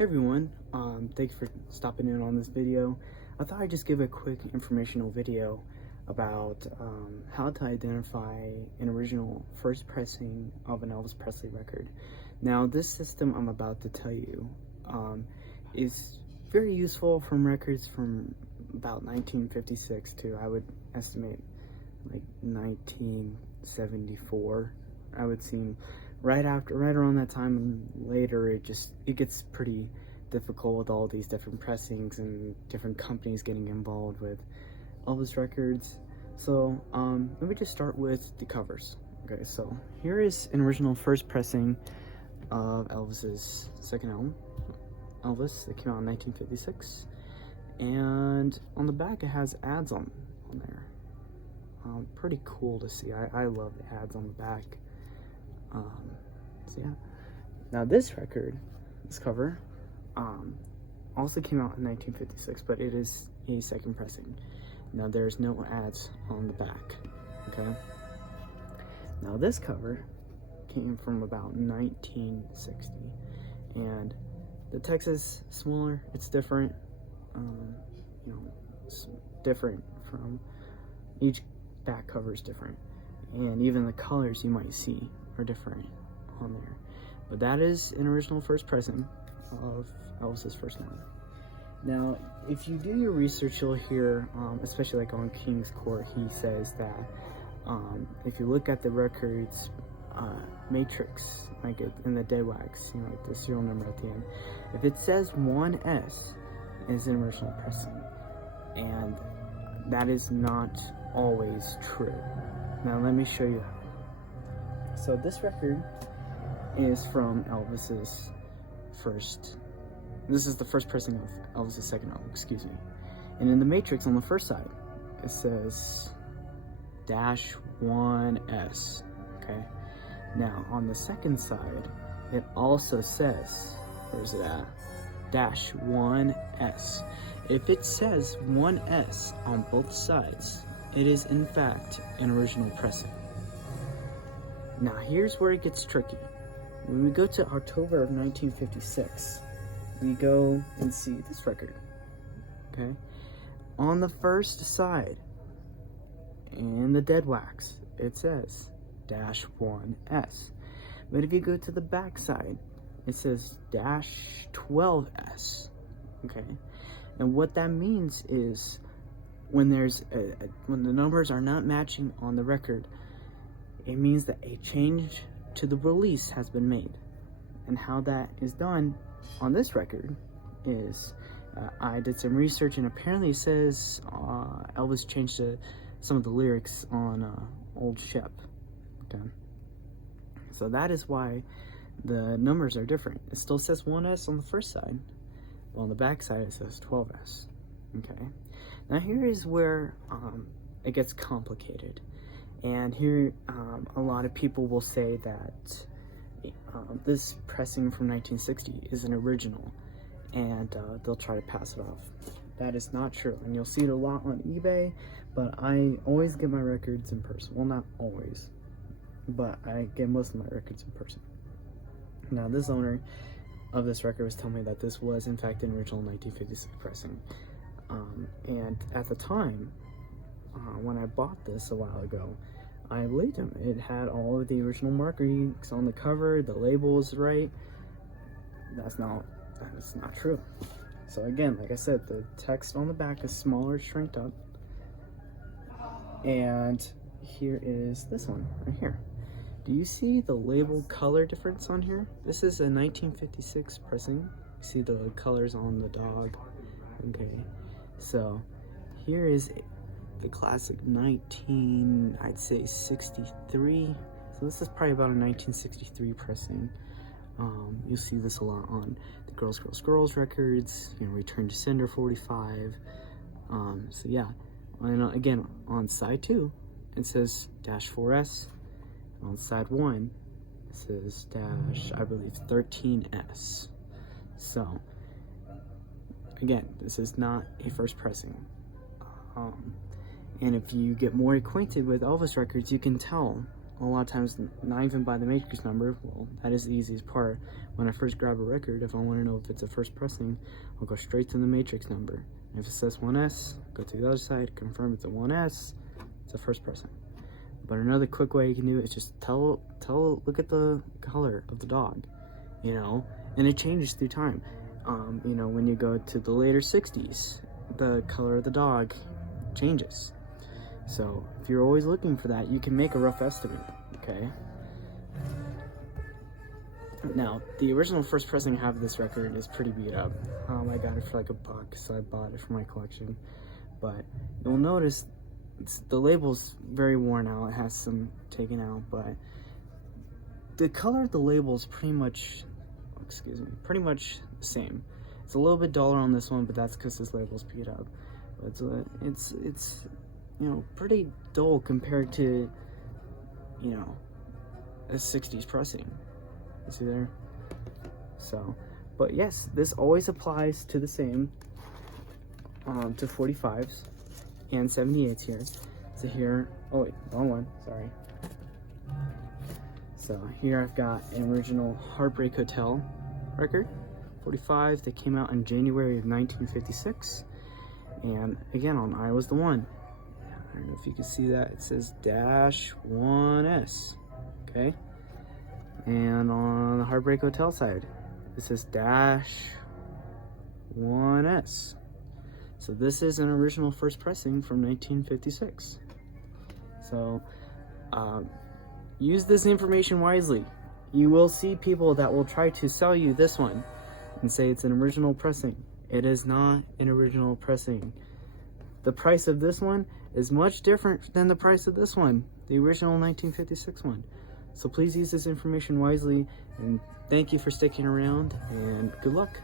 Hey everyone, thanks for stopping in on this video. I thought I'd just give a quick informational video about how to identify an original first pressing of an Elvis Presley record. Now, this system I'm about to tell you is very useful from records from about 1956 to, I would estimate, like 1974. I would seem right around that time, and later it gets pretty difficult with all these different pressings and different companies getting involved with Elvis records. So let me just start with the covers. Okay, so here is an original first pressing of Elvis's second album, Elvis, that came out in 1956, and on the back it has ads on there. Pretty cool to see. I love the ads on the back. So yeah, now this record, this cover, also came out in 1956, but it is a second pressing. Now there's no ads on the back, okay? Now this cover came from about 1960, and the text is smaller, it's different, it's different from each back cover is different, and even the colors you might see are different on there. But that is an original first pressing of Elvis's first one. Now, if you do your research, you'll hear, especially like on King's Court, he says that if you look at the record's matrix, like in the dead wax, like the serial number at the end, if it says 1S, is an original pressing, and that is not always true. Now let me show you that. So this record is from Elvis's this is the first pressing of Elvis's second album, excuse me. And in the matrix on the first side, it says -1S, okay? Now on the second side, it also says, where's it at? -1S. If it says 1S on both sides, it is in fact an original pressing. Now here's where it gets tricky. When we go to October of 1956, we go and see this record, okay? On the first side, in the dead wax, it says -1S. But if you go to the back side, it says -12S, okay? And what that means is when there's when the numbers are not matching on the record, it means that a change to the release has been made. And how that is done on this record is, I did some research, and apparently it says Elvis changed some of the lyrics on Old Shep, okay? So that is why the numbers are different. It still says 1S on the first side, but on the back side it says 12S, okay? Now here is where it gets complicated. And here, a lot of people will say that this pressing from 1960 is an original, and they'll try to pass it off. That is not true, and you'll see it a lot on eBay, but I always get my records in person. Well, not always, but I get most of my records in person. Now, this owner of this record was telling me that this was, in fact, an original 1956 pressing. And at the time, when I bought this a while ago, I believed him. It had all of the original markings on the cover, the label is right. That's not true. So again, like I said, the text on the back is smaller, shrinked up. And here is this one, right here. Do you see the label color difference on here? This is a 1956 pressing. You see the colors on the dog? Okay, so here is the classic I'd say 63. So this is probably about a 1963 pressing. You'll see this a lot on the Girls records, Return to Sender 45. So yeah, and again, on side 2, it says -4S. On side 1, it says I believe 13S. So again, this is not a first pressing. And if you get more acquainted with Elvis records, you can tell a lot of times not even by the matrix number. Well, that is the easiest part. When I first grab a record, if I want to know if it's a first pressing, I'll go straight to the matrix number. And if it says 1S, go to the other side, confirm it's a 1S, it's a first pressing. But another quick way you can do it is just look at the color of the dog, you know, and it changes through time. You know, when you go to the later 60s, the color of the dog changes. So if you're always looking for that, you can make a rough estimate, okay? Now, the original first pressing I have of this record is pretty beat up. I got it for like $1, so I bought it for my collection. But you'll notice the label's very worn out. It has some taken out, but the color of the label is pretty much the same. It's a little bit duller on this one, but that's because this label's beat up. But it's you know, pretty dull compared to, you know, a 60s pressing. You see there? So, but yes, this always applies to the same, to 45s and 78s here. So here, oh wait, wrong one, sorry. So here I've got an original Heartbreak Hotel record, 45 that came out in January of 1956. And again, on I Was the One. I don't know if you can see that. It says -1S, okay? And on the Heartbreak Hotel side, it says -1S. So this is an original first pressing from 1956. So use this information wisely. You will see people that will try to sell you this one and say it's an original pressing. It is not an original pressing. The price of this one is much different than the price of this one, the original 1956 one. So please use this information wisely, and thank you for sticking around, and good luck.